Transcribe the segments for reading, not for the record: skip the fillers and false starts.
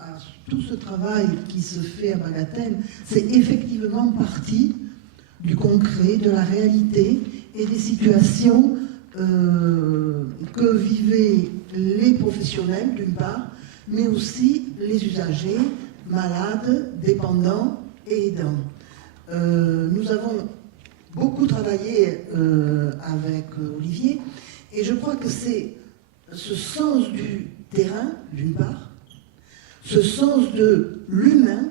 à tout ce travail qui se fait à Bagatelle, c'est effectivement partie du concret, de la réalité et des situations que vivaient les professionnels, d'une part, mais aussi les usagers, malades, dépendants et aidants. Nous avons beaucoup travaillé avec Olivier, et je crois que c'est ce sens du terrain, d'une part, ce sens de l'humain,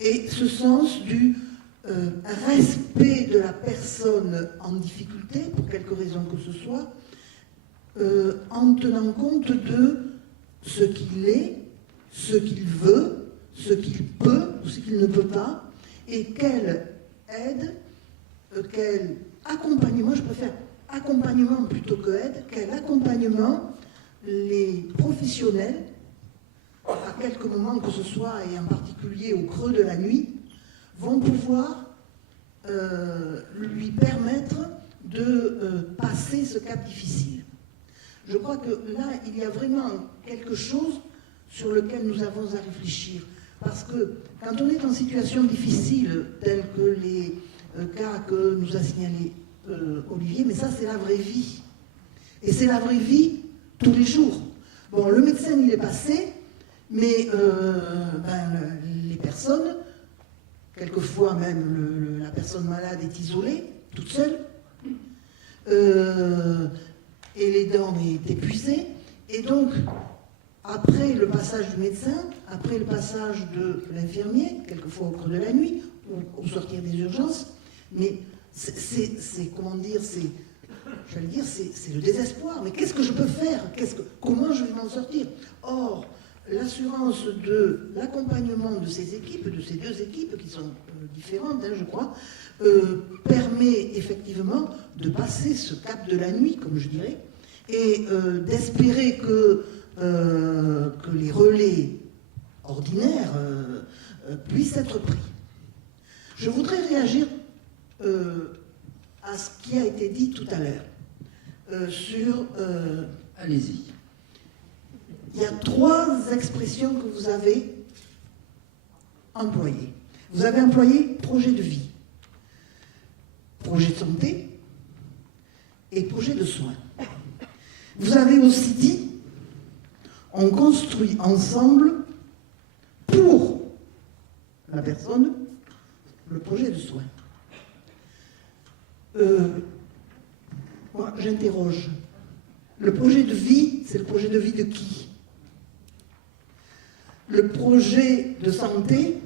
et ce sens du respect de la personne en difficulté, pour quelque raison que ce soit, en tenant compte de ce qu'il est, ce qu'il veut, ce qu'il peut ou ce qu'il ne peut pas, et quelle aide, quel accompagnement, je préfère accompagnement plutôt que aide, quel accompagnement les professionnels, à quelques moments que ce soit, et en particulier au creux de la nuit, vont pouvoir lui permettre de passer ce cap difficile. Je crois que là, il y a vraiment quelque chose sur lequel nous avons à réfléchir. Parce que quand on est en situation difficile, telle que les cas que nous a signalé Olivier, mais ça c'est la vraie vie. Et c'est la vraie vie tous les jours. Bon, le médecin il est passé, mais les personnes, quelquefois même la personne malade est isolée, toute seule, et l'aidant est épuisé, et donc après le passage du médecin, après le passage de l'infirmier, quelquefois au creux de la nuit, ou au sortir des urgences, mais c'est comment dire, j'allais dire, c'est le désespoir. Mais qu'est-ce que je peux faire? Comment je vais m'en sortir? Or, l'assurance de l'accompagnement de ces équipes, de ces deux équipes qui sont différentes, hein, je crois, permet effectivement de passer ce cap de la nuit, comme je dirais, et d'espérer que les relais ordinaires puissent être pris. Je voudrais réagir à ce qui a été dit tout à l'heure sur... Allez-y. Il y a trois expressions que vous avez employées. Vous avez employé projet de vie, projet de santé et projet de soins. Vous avez aussi dit, on construit ensemble pour la personne le projet de soins. Moi, j'interroge. Le projet de vie, c'est le projet de vie de qui? Le projet de santé,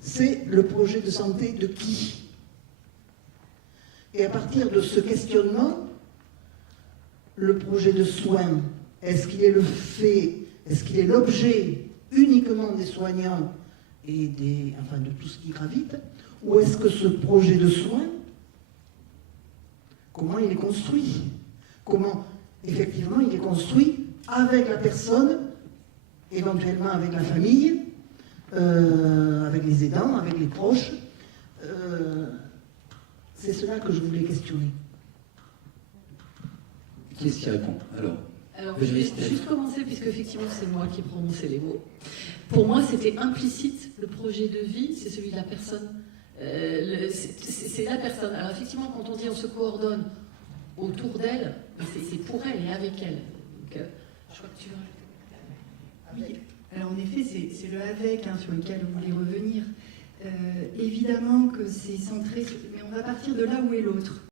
c'est le projet de santé de qui? Et à partir de ce questionnement, le projet de soins, est-ce qu'il est l'objet uniquement des soignants et de tout ce qui gravite, ou est-ce que ce projet de soins, comment il est construit? Comment, effectivement, il est construit avec la personne, éventuellement avec la famille, avec les aidants, avec les proches. C'est cela que je voulais questionner. Qui est-ce qui répond? Alors, je vais juste commencer, puisque effectivement c'est moi qui ai prononcé les mots. Pour moi, c'était implicite. Le projet de vie, c'est celui de la personne. C'est la personne. Alors effectivement, quand on dit on se coordonne autour d'elle, c'est pour elle et avec elle. Donc, je crois que tu veux... Oui. Alors en effet, c'est le avec sur lequel on voulait revenir. Évidemment que c'est centré, mais on va partir de là où est l'autre.